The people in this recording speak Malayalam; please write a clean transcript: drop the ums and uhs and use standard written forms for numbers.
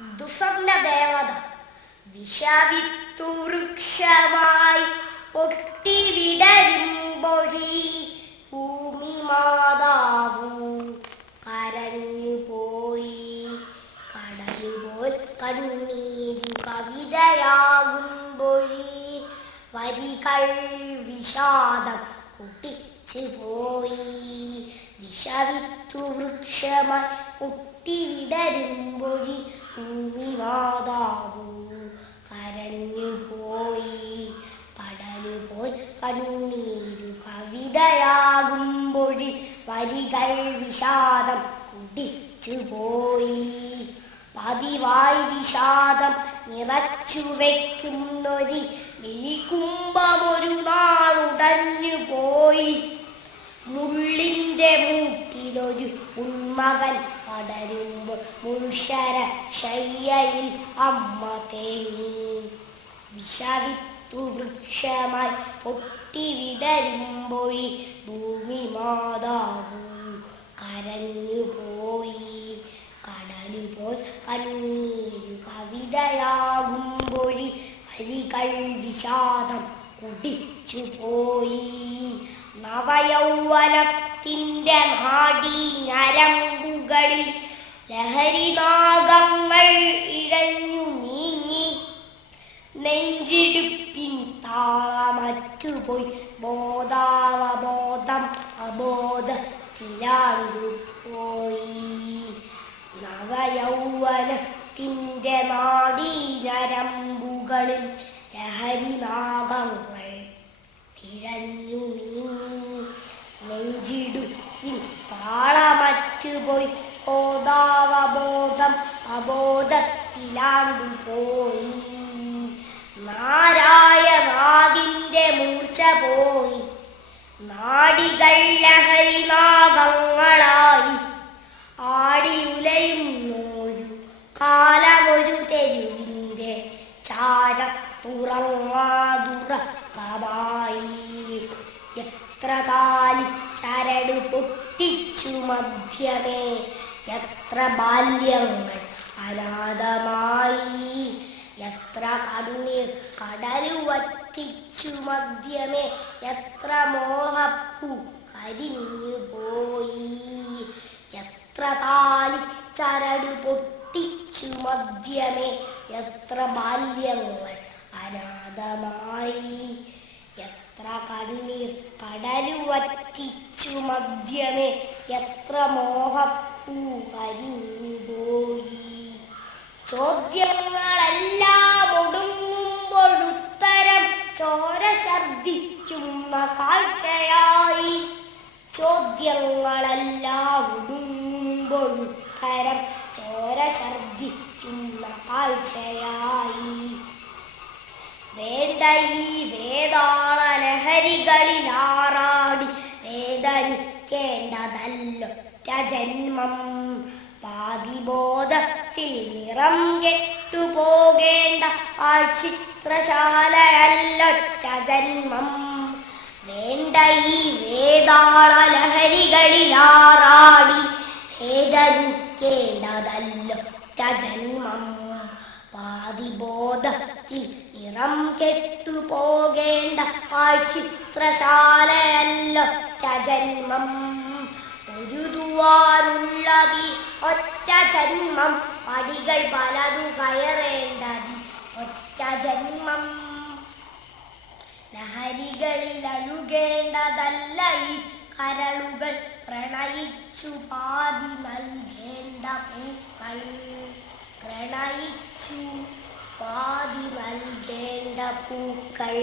ദുസ്വപ്ന ദേവത വിഷവിത്തു വൃക്ഷമായി പൊട്ടി വിടരുമ്പൊഴി ഭൂമി മാതാവു കരഞ്ഞു പോയി. കടലുപോൽ കണ്ണീരു കവിതയാകുമ്പൊഴി വരികൾ വിഷാദം പൊട്ടിച്ചു പോയി. വിഷവിത്തു വൃക്ഷമായി പൊട്ടി വിടരുമ്പൊഴി ഭൂമി മാതാവു കരഞ്ഞു പോയി. കടലുപോൽ കണ്ണീരു കവിതയാകുമ്പൊഴി വരികൾ വിഷാദം കുടിച്ചു പോയി. പതിവായി വിഷാദം നിറച്ചു വയ്ക്കുന്നൊരു വിളിക്കുമ്പമൊരു നാളുടഞ്ഞു പോയി. മുള്ളിൻ്റെ മൂക്കിലൊരു ഉന്മകൻ പടരുമ്പോൾ മുൾശര ശയ്യയിൽ അമ്മ തേങ്ങി. വിഷവിത്തു വൃക്ഷമായി പൊട്ടി വിടരുമ്പൊഴി ഭൂമി മാതാവു കരഞ്ഞു പോയി. കടലുപോൽ കണ്ണീരു കവിതയാകുമ്പൊഴി വരികൾ വിഷാദം കുടിച്ചു പോയി. നവയൗവനത്തിൻ്റെ നാഡീ ഞരമ്പുകളിൽ ലഹരിനാഗങ്ങൾ ഇഴഞ്ഞു നീങ്ങി. നെഞ്ചിടുപ്പിൻ താളമറ്റുപോയി ബോധാവബോധം അബോധത്തിലാണ്ടുപോയി. നവയൗവനത്തിൻ്റെ നാഡീ ഞരമ്പുകളിൽ ലഹരിനാഗങ്ങൾ ഇഴഞ്ഞു നീങ്ങി. നെഞ്ചിടുപ്പിൻ താളമറ്റുപോയി ബോധാവബോധം അബോധത്തിലാണ്ടുപോയി. നാരായണാദിൻ്റെ മൂർച്ച പോയി. നാടികൾ ലഹരിനാഗങ്ങളായി ആടിയുലയുന്നൊരു കാലമൊരു തെരുവിൻ്റെ ചാരത്തുറങ്ങാതുറക്കമായി. എത്ര കാലി ചരടു പൊട്ടിച്ചു മധ്യമേ, എത്ര ബാല്യങ്ങൾ അനാഥമായി. എത്ര കണ്ണീർ കടലു വറ്റിച്ചു മധ്യമേ, എത്ര മോഹപ്പൂ കരിഞ്ഞു പോയി. എത്ര കാലി ചരടു പൊട്ടിച്ചു മധ്യമേ, എത്ര ബാല്യങ്ങൾ അനാഥമായി. എത്ര കണ്ണീർ കടലു വറ്റിച്ചു മധ്യമേ, എത്ര മോഹപ്പൂ കരിഞ്ഞു പോയി. ചോദ്യങ്ങളെല്ലാം ഒടുങ്ങുമ്പോഴുത്തരം ചോര ഛർദ്ദിക്കുന്ന കാഴ്ചയായി. ചോദ്യങ്ങളെല്ലാം ഒടുങ്ങുമ്പോഴുത്തരം ചോര ഛർദ്ദിക്കുന്ന കാഴ്ചയായി. വേണ്ട ഈ വേതാള ലഹരികളിലാറാടി വേദനിക്കേണ്ടതല്ലൊറ്റ ജന്മം. പാതിബോധത്തിൽ നിറം കെട്ടുപോകേണ്ട ആൾചിത്രശാലയല്ലൊറ്റ ജന്മം. വേണ്ട ഈ വേതാള ലഹരികളിലാറാടി വേദനിക്കേണ്ടതല്ലൊറ്റ ജന്മം. പാതിബോധത്തിൽ നിറം കെട്ടുപോകേണ്ട ആൾചിത്രശാലയല്ലൊറ്റ ജന്മം. പൊരുതുവാനുള്ളതി ഒറ്റ ജന്മം, പടികൾ പലതു കയറേണ്ടതി ഒറ്റ ജന്മം. ലഹരികളിൽ അഴുകേണ്ടതല്ല ഈ കരളുകൾ, പ്രണയിച്ചു പാതി നൽകേണ്ട പൂക്കൾ. പ്രണയിച്ചു പാതി നൽകേണ്ട പൂക്കൾ.